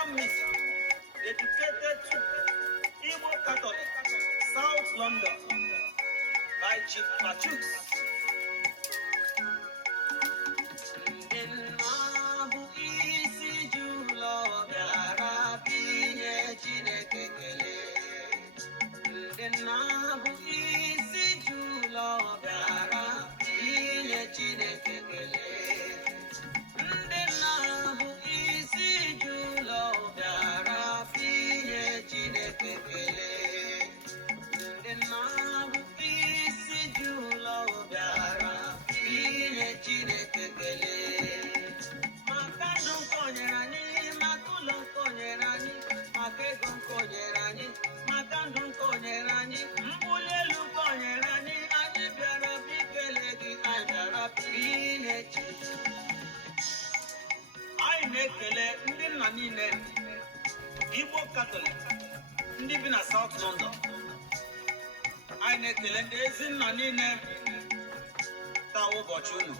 special music dedicated to Igbo Catholic, South London, by Chief Pachus. I na-ekele ndị nna niile Igbo Catholic ndị bi na South London. Anyị na-ekele ndị ezi nna niile taa ụbọchị unu.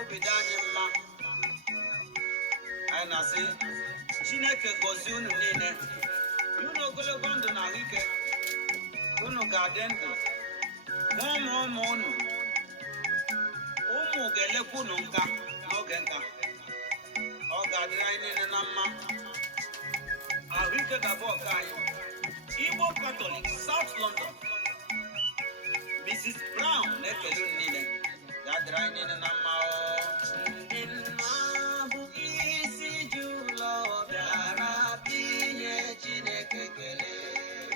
Obi dị anyị mma. Anyị na-asị Chineke gọzie unu niile. Unu ogologo ndụ na ahụike. Unu ga-adị ndụ. Ụmụ unu. Ụmụ ga-elekwa unu nka n'oge nka. Ọ ga-adịrị anyị niile na mma. Ahụike ga-abụ ọka anyị. Igbo Catholic, South London. Mrs. Brown na-ekele unu niile. Ga-adịrị anyị niile na mma. Ndị nna bụ isi ji ụlọ bịara binye Chineke kelee.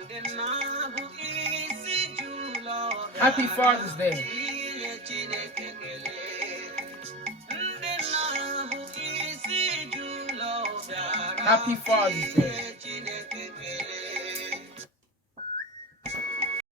Ndị nna bụ isi ji ụlọ bịara. Happy Father's Day. Happy Father's Day.